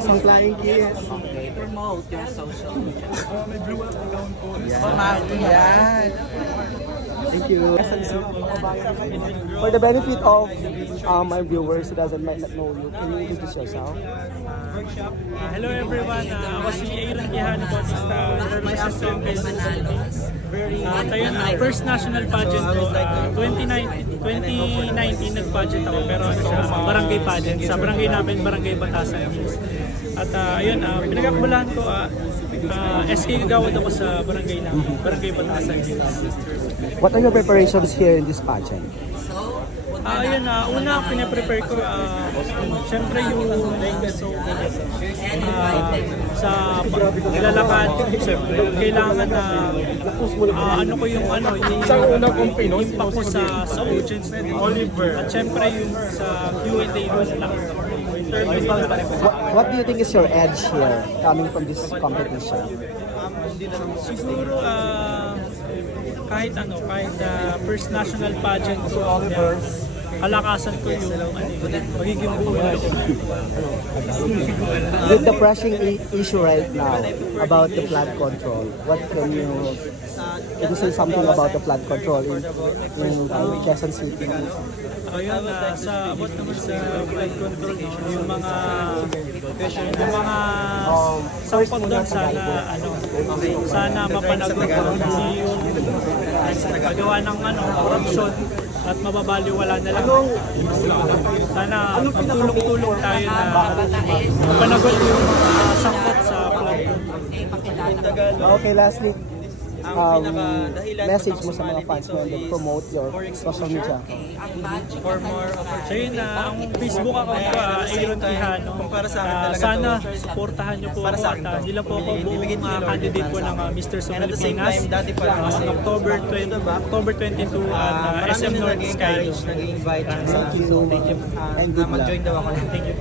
Some flying kiss. Promote your social media. Yan. Thank you. For the benefit of my viewers who might not know you, can you introduce yourself? Hello everyone, ako si Aaron Quijano, Bautista, representing Philippines. Tayo na, first national pageant ko, 2019 nag-pageant ako, pero ano siya, barangay pageant, sa barangay namin, Barangay Batasan Hills. At ayun, pinagkakabalahan ko, SK Gawad ako sa barangay namin, Barangay Batasan Hills. What are your preparations here in this pageant? Ayun, una pinaprepare ko, syempre yung sa paglalakad, kailangan na ano ko yung impact ko sa audience at syempre yung sa Q&A lang. What do you think is your edge here coming from this competition? Siguro kahit first national pageant ko, kalakasan ko yung magiging buhay ko. With the pressing issue right now about the flood control, what can you say something about the flood control in Quezon City? Ayun, sa abot naman sa flood control issue, yung mga sampag doon sana mapanagot kasi yung paggawa ng korupsyon at mababaliwala na lang. Sana magtulong-tulong tayo na mapanagot yung sangkot sa flood. Okay, lastly, message mo sa mga fans mo to promote your social media. So yun, ang Facebook account ko, Aaron Quijano. Sana supportahan niyo po ako at nila po ako buong candidate ko ng Mr. Pilipinas October 22 at SM North Sky. Thank you. And good luck. Thank you.